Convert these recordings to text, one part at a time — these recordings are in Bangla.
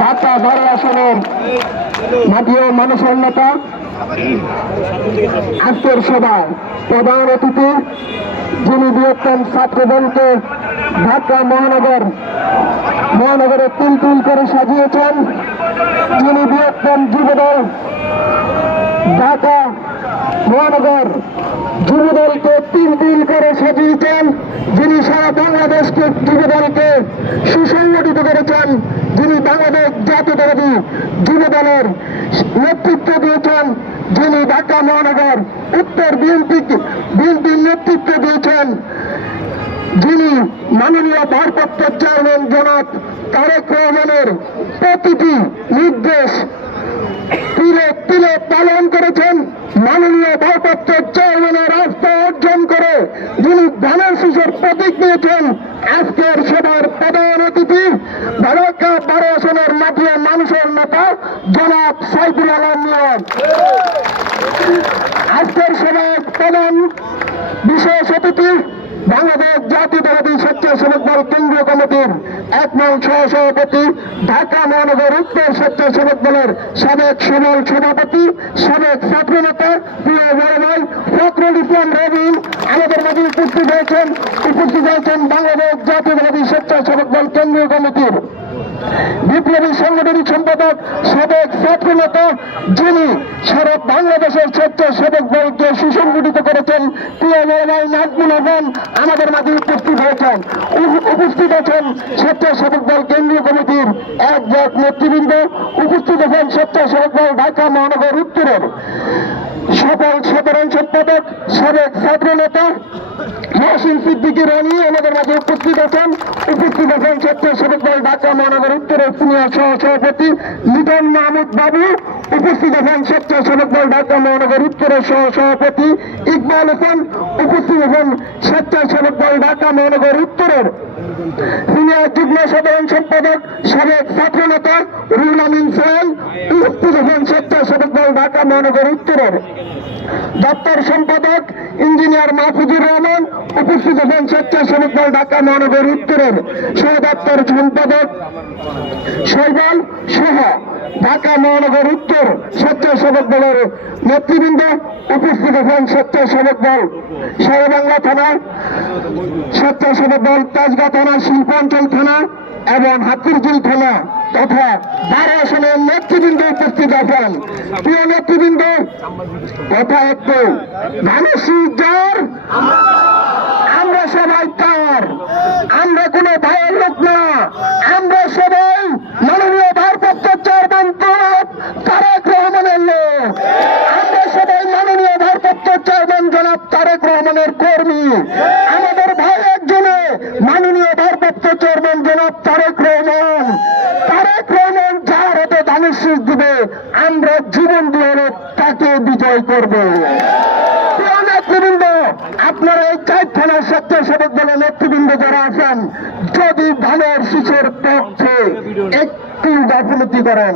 ঢাকা বারো আসনের মাটি ও মানুষের নেতা আজকের সভায় প্রধান অতিথি যিনি বৃহত্তম ছাত্র দলকে ঢাকা মহানগর, মহানগরে তিল তিল করে সাজিয়েছেন। যিনি বৃহত্তম যুবদল ঢাকা মহানগর যুবদলকে তিন তিন করে সাজিয়েছেন যিনি সারা বাংলাদেশকে যুবদলকে সুসংগঠিত করেছেন, যিনি বাংলাদেশ জাতীয়তাবাদী যুবদলের নেতৃত্ব দিয়েছেন, যিনি ঢাকা মহানগর, উত্তর বিএনপি বিএনপির নেতৃত্ব দিয়েছেন, যিনি মাননীয় ভারপ্রাপ্ত চেয়ারম্যান জনাব তারেক রহমানের প্রতিটি নির্দেশ তিলে তিলে পালন করেছেন মাননীয় ভারপ্রাপ্ত চেয়ারম্যানের আস্থা অর্জন করে, যিনি ধানের শিশুর প্রতীক নিয়েছেন আজকের সভার প্রধান অতিথি ঢাকা বারো আসনের মাটিয়া মানুষের নেতা জনাব সাইফুল আলম আজকের সভার প্রধান বিশেষ অতিথি বাংলাদেশ জাতীয়তাবাদী স্বেচ্ছাসেবক দল কেন্দ্রীয় কমিটির এক নং সহসভাপতি ঢাকা মহানগর উত্তর স্বেচ্ছাসেবক দলের সাবেক সুমল সভাপতি, সাবেক ছাত্র নেতা প্রিয় বড় ভাই ফখরুল ইসলাম রবি আমাদের মাঝে উপস্থিত হয়েছেন। উপস্থিত হয়েছেন বাংলাদেশ জাতীয়বাদী স্বেচ্ছাসেবক দল কেন্দ্রীয় কমিটির বিপ্লবী সাংগঠনিক সম্পাদক সাবেক ছাত্রনেতা যিনি সারা বাংলাদেশের স্বেচ্ছাসেবক দলকে সুসংগঠিত করেছেন, প্রিয় নাজমুল হাসান আমাদের মাঝে উপস্থিত হয়েছেন। উপস্থিত আছেন স্বেচ্ছাসেবক দল কেন্দ্রীয় কমিটির এক এক নেতৃবৃন্দ। উপস্থিত আছেন স্বেচ্ছাসেবক দল ঢাকা মহানগর উত্তরের সকল সাধারণ সম্পাদক সাবেক ছাত্রনেতা মহসিন সিদ্দিকী মাঝে উপস্থিত আছেন। উপস্থিত আছেন স্বেচ্ছাসেবক দল ঢাকা মহানগর উত্তরের সিনিয়র সহ সভাপতি লিটন মাহমুদ বাবু। উপস্থিত আছেন স্বেচ্ছাসেবক দল ঢাকা মহানগর উত্তরের সহ ইকবাল হোসেন। উপস্থিত আছেন স্বেচ্ছাসেবক দল ঢাকা মহানগর উত্তরের সম্পাদক সাবেক দপ্তর সম্পাদক ইঞ্জিনিয়ার মাহফুজুর রহমান, উপস্থিত আছেন স্বেচ্ছাসেবক দল ঢাকা মহানগর দপ্তর সম্পাদক শৈবাল সহ ঢাকা মহানগর উত্তর স্বেচ্ছাসেবক দলের নেতৃবৃন্দ উপস্থিত আছেন স্বেচ্ছাসেবক দল শেরবাংলা থানা স্বেচ্ছাসেবক দল তাজগা থানা, শিল্পাঞ্চল থানা এবং হাতিরঝিল থানা তথা বারো আসনের নেতৃবৃন্দ উপস্থিত আছেন। প্রিয় নেতৃবৃন্দ, কথা একটু মানুষই যার আমরা সবাই তার আমরা কোনো ভাইয়ের লোক না আমরা সবাই মাননীয় ভারপ্রাপ্ত চেয়ারম্যান জনাব তারেক রহমানের লোক আমরা সবাই মাননীয় ভারপ্রাপ্ত চেয়ারম্যান জনাব তারেক রহমানের কর্মী। আমাদের ভাই একজনে মাননীয় ভারপ্রাপ্ত চেয়ারম্যান জনাব তারেক রহমান। তারেক রহমান যার হাতে ধানের দিবে, আমরা জীবন দিয়ে তাকে বিজয় করব। আপনারা এই চার থানার স্বেচ্ছাসেবক দলের নেতৃবৃন্দ যারা আছেন, যদি ধানের শিশুর পক্ষে একটু গাফিলতি করেন,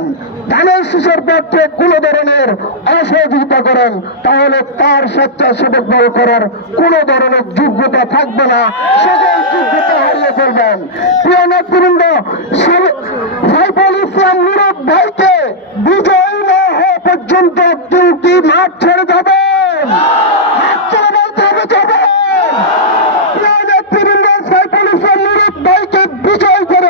ধানের শিশুর পক্ষে কোন ধরনের অসহযোগিতা করেন, তাহলে তার স্বেচ্ছাসেবক দল করার কোন ধরনের যোগ্যতা থাকবে না। সকল যোগ্যতা হারিয়ে ফেলবেন। প্রিয় নেতৃবৃন্দ সাইফুল ইসলাম নীরব ভাইকে বিজয় না হওয়া পর্যন্ত ডিউটি মাঠ ছেড়ে যাবেন মাঠ ছেড়ে বলতে হবে যাবেন প্রিয় নেতৃবৃন্দ সাইফুল ইসলাম নীরব ভাইকে বিজয় করে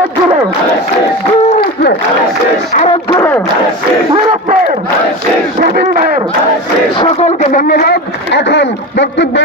ধন্যবাদ। এখন বক্তব্য